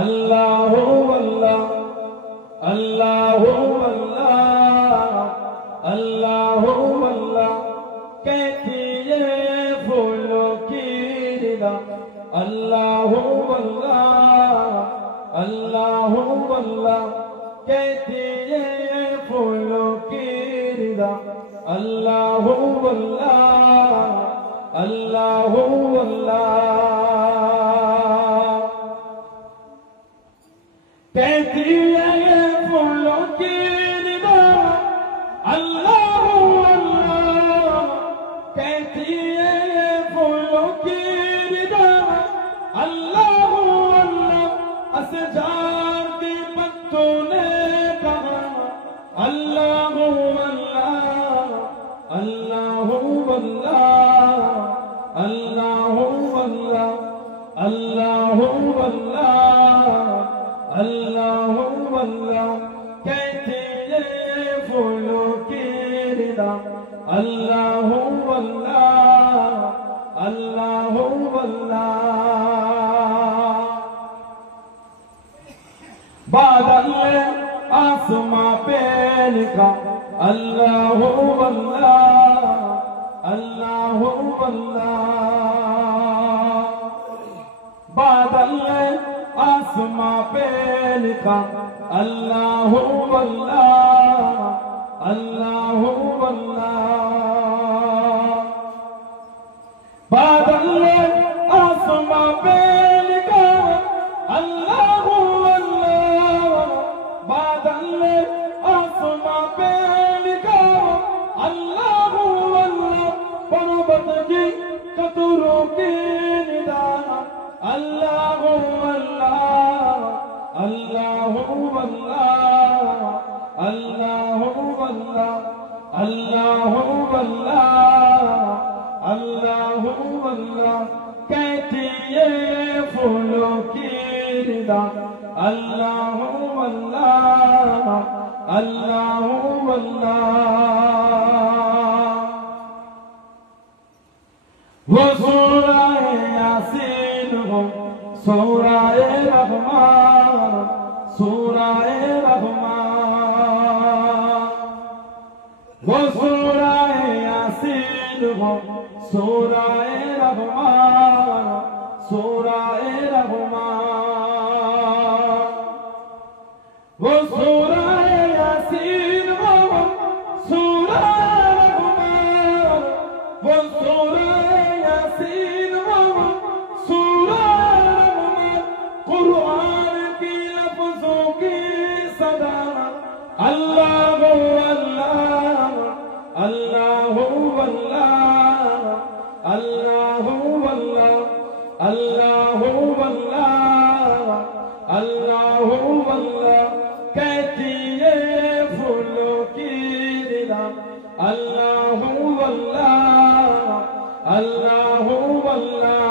अल्लाह अल्लाह अल्लाह अल्लाह अल्लाह अल्लाह कहती ये फूलों की रिदा अल्लाह अल्लाह अल्लाह अल्लाह कहती ये फूलों की रिदा अल्लाह अल्लाह अल्लाह अल्लाह कहती है ये फूलों की निदा अल्लाह अल्लाह कहती है ये फूलों की निदा अल्लाह अल्लाह असजार के पत्तों ने कहा अल्लाह अल्लाह अल्लाह अल्लाह अल्लाह अल्लाह अल्लाह अल्लाह अल्लाह कहते ये फूलों की रिदा अल्लाह अल्लाह अल्लाह अल्लाह बादल आसमां पे लिखा अल्लाह अल्लाह अल्लाह अल्लाह बादल आसमां पे लिखा अल्लाह अल्लाह अल्लाह अल्लाह बादल आसमां पे लिखा अल्लाह अल्लाह बादल आसमां पे लिखा अल्लाह अल्लाह पर्वत की कतरों की निदा अल्लाह अल्लाह अल्लाह अल्लाह अल्लाह अल्लाह अल्लाह अल्लाह कहती ये फूलों की रिदा अल्लाह अल्लाह अल्लाह अल्लाह वो सूरा यासीन हो सूरा रहमान सूरा रहमान वो सूरा यासीन हो सूरा रहमान सूरा रहमान वो सूरा यासीन हो सूरा रहमान वो सूरा यासीन हो सूरा रहमान कुरान की लफ्जों की सदा अल्लाह अल्लाह अल्लाह अल्लाह अल्लाह अल्लाह अल्लाह अल्लाह अल्लाह कहती ये फूलों की रिदा अल्लाह अल्लाह अल्लाह अल्लाह